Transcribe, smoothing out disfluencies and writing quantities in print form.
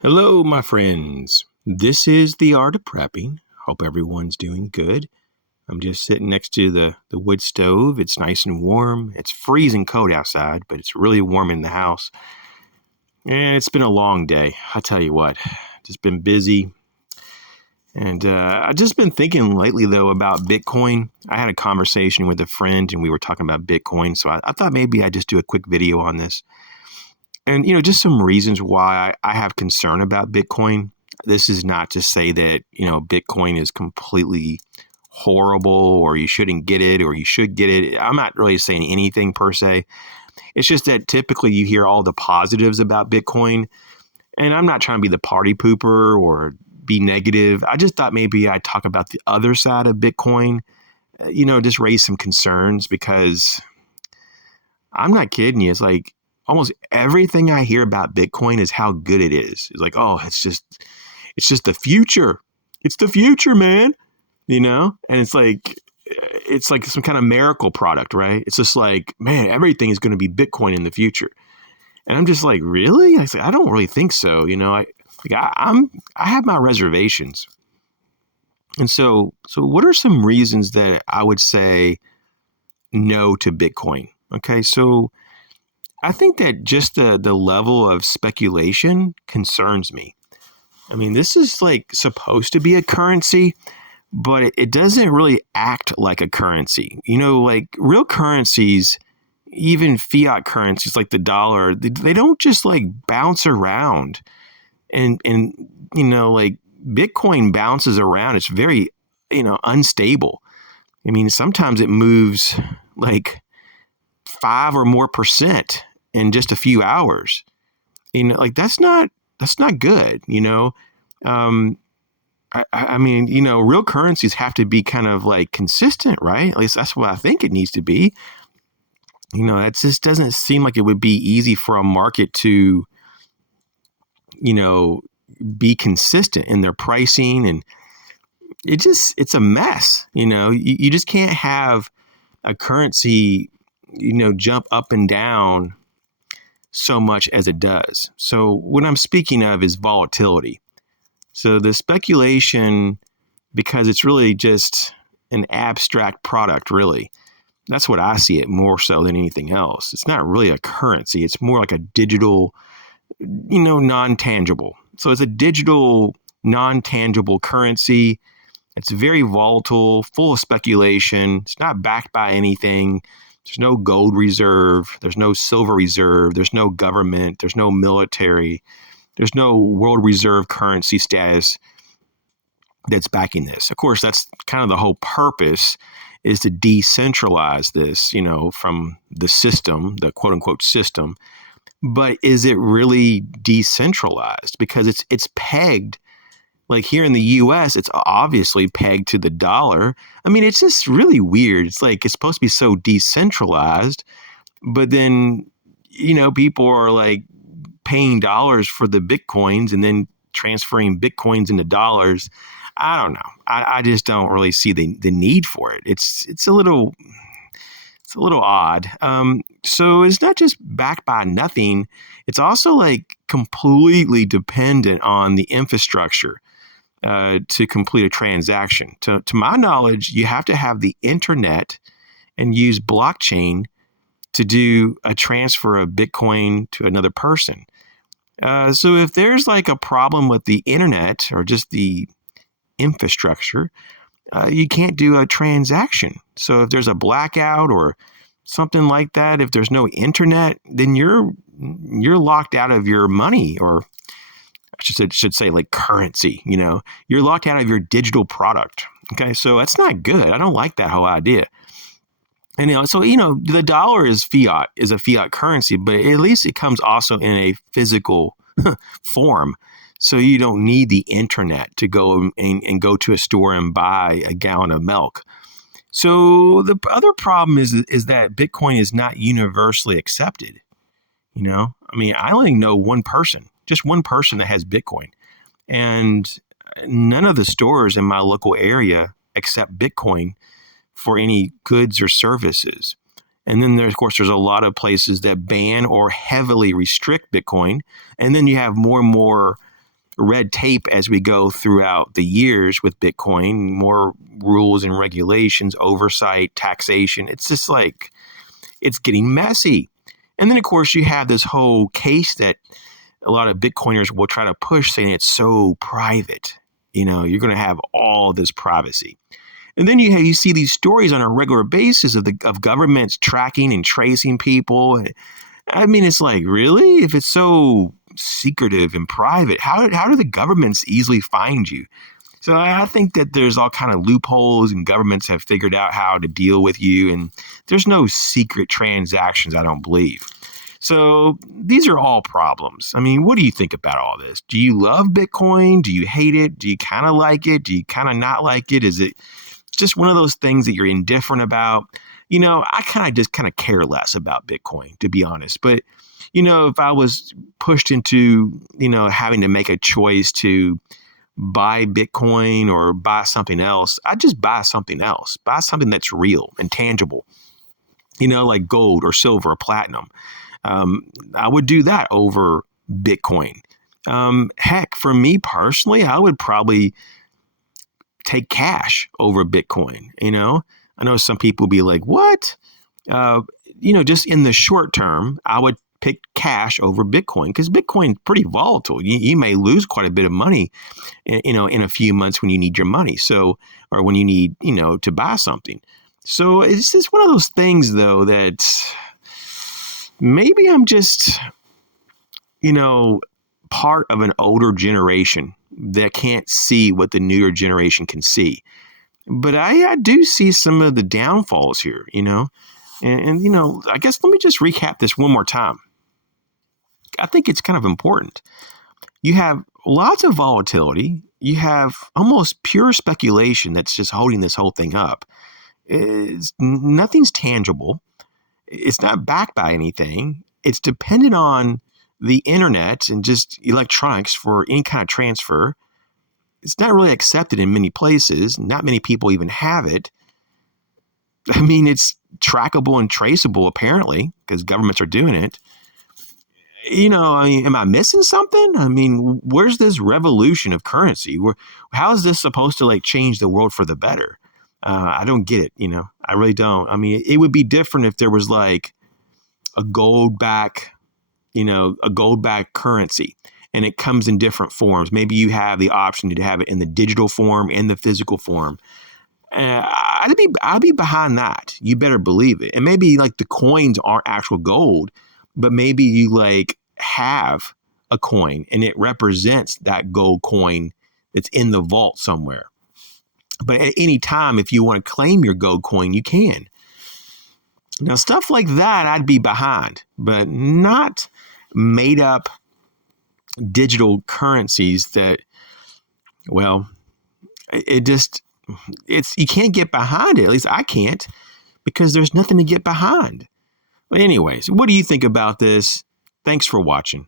Hello, my friends. This is The Art of Prepping. Hope everyone's doing good. I'm just sitting next to the wood stove. It's nice and warm. It's freezing cold outside, but it's really warm in the house. And it's been a long day. I tell you what, just been busy. And I've just been thinking lately, though, about Bitcoin. I had a conversation with a friend, and we were talking about Bitcoin. So I thought maybe I'd just do a quick video on this. And, just some reasons why I have concern about Bitcoin. This is not to say that, Bitcoin is completely horrible or you shouldn't get it or you should get it. I'm not really saying anything per se. It's just that typically you hear all the positives about Bitcoin. And I'm not trying to be the party pooper or be negative. I just thought maybe I'd talk about the other side of Bitcoin, just raise some concerns because I'm not kidding you. It's like, almost everything I hear about Bitcoin is how good it is. It's like, oh, it's just the future. It's the future, man. And it's like some kind of miracle product, right? It's just like, man, everything is going to be Bitcoin in the future. And I'm just like, really? I don't really think so. I have my reservations. And so what are some reasons that I would say no to Bitcoin? Okay, so I think that just the level of speculation concerns me. I mean, this is like supposed to be a currency, but it doesn't really act like a currency. Like real currencies, even fiat currencies like the dollar, they don't just like bounce around. And like Bitcoin bounces around. It's very, unstable. I mean, sometimes it moves like 5 or more percent in just a few hours. Like that's not good. I mean, real currencies have to be kind of like consistent, right? At least that's what I think it needs to be. That just doesn't seem like it would be easy for a market to, be consistent in their pricing. And it's a mess. You just can't have a currency, jump up and down so much as it does. So what I'm speaking of is volatility. So the speculation, because it's really just an abstract product, really. That's what I see it more so than anything else. It's not really a currency. It's more like a digital, non-tangible. So it's a digital, non-tangible currency. It's very volatile, full of speculation. It's not backed by anything. There's no gold reserve. There's no silver reserve. There's no government. There's no military. There's no world reserve currency status that's backing this. Of course, that's kind of the whole purpose, is to decentralize this, from the system, the quote unquote system. But is it really decentralized? Because it's pegged. Like here in the US, it's obviously pegged to the dollar. I mean, it's just really weird. It's like it's supposed to be so decentralized, but then, people are like paying dollars for the Bitcoins and then transferring Bitcoins into dollars. I don't know. I just don't really see the need for it. It's a little odd. So it's not just backed by nothing. It's also like completely dependent on the infrastructure to complete a transaction. To my knowledge, you have to have the internet and use blockchain to do a transfer of Bitcoin to another person. So if there's like a problem with the internet or just the infrastructure, you can't do a transaction. So if there's a blackout or something like that, if there's no internet, then you're locked out of your money, or I should say like currency. You're locked out of your digital product. Okay, so that's not good. I don't like that whole idea. And so the dollar is a fiat currency, but at least it comes also in a physical form. So you don't need the internet to go and go to a store and buy a gallon of milk. So the other problem is that Bitcoin is not universally accepted. I mean, I only know just one person that has Bitcoin, and none of the stores in my local area accept Bitcoin for any goods or services. And then there's a lot of places that ban or heavily restrict Bitcoin. And then you have more and more red tape as we go throughout the years with Bitcoin, more rules and regulations, oversight, taxation. It's just like, it's getting messy. And then, of course, you have this whole case that a lot of Bitcoiners will try to push, saying it's so private. You're going to have all this privacy. And then you see these stories on a regular basis of governments tracking and tracing people. I mean, it's like, really? If it's so secretive and private, how do the governments easily find you? So I think that there's all kind of loopholes, and governments have figured out how to deal with you. And there's no secret transactions, I don't believe. So these are all problems. I mean, what do you think about all this? Do you love Bitcoin? Do you hate it? Do you kind of like it? Do you kind of not like it? Is it just one of those things that you're indifferent about? I kind of care less about Bitcoin, to be honest. But, if I was pushed into, having to make a choice to buy Bitcoin or buy something else, I'd just buy something else. Buy something that's real and tangible, like gold or silver or platinum. I would do that over Bitcoin. Heck, for me personally, I would probably take cash over Bitcoin. I know some people will be like, what? Just in the short term, I would pick cash over Bitcoin, because Bitcoin's pretty volatile. You may lose quite a bit of money, in a few months when you need your money. So, or when you need, to buy something. So it's just one of those things, though, that maybe I'm just, part of an older generation that can't see what the newer generation can see. But I do see some of the downfalls here, and I guess let me just recap this one more time. I think it's kind of important. You have lots of volatility. You have almost pure speculation that's just holding this whole thing up. Nothing's tangible. It's not backed by anything. It's dependent on the internet and just electronics for any kind of transfer. It's not really accepted in many places. Not many people even have it. I mean, it's trackable and traceable, apparently, because governments are doing it. Am I missing something? I mean, where's this revolution of currency? How is this supposed to change the world for the better? I don't get it. I really don't. I mean, it would be different if there was a gold back currency, and it comes in different forms. Maybe you have the option to have it in the digital form and the physical form. I'd be behind that. You better believe it. And maybe the coins aren't actual gold, but maybe you have a coin and it represents that gold coin that's in the vault somewhere. But at any time, if you want to claim your gold coin, you can. Now, stuff like that, I'd be behind, but not made up digital currencies that, well, you can't get behind it. At least I can't, because there's nothing to get behind. But anyways, what do you think about this? Thanks for watching.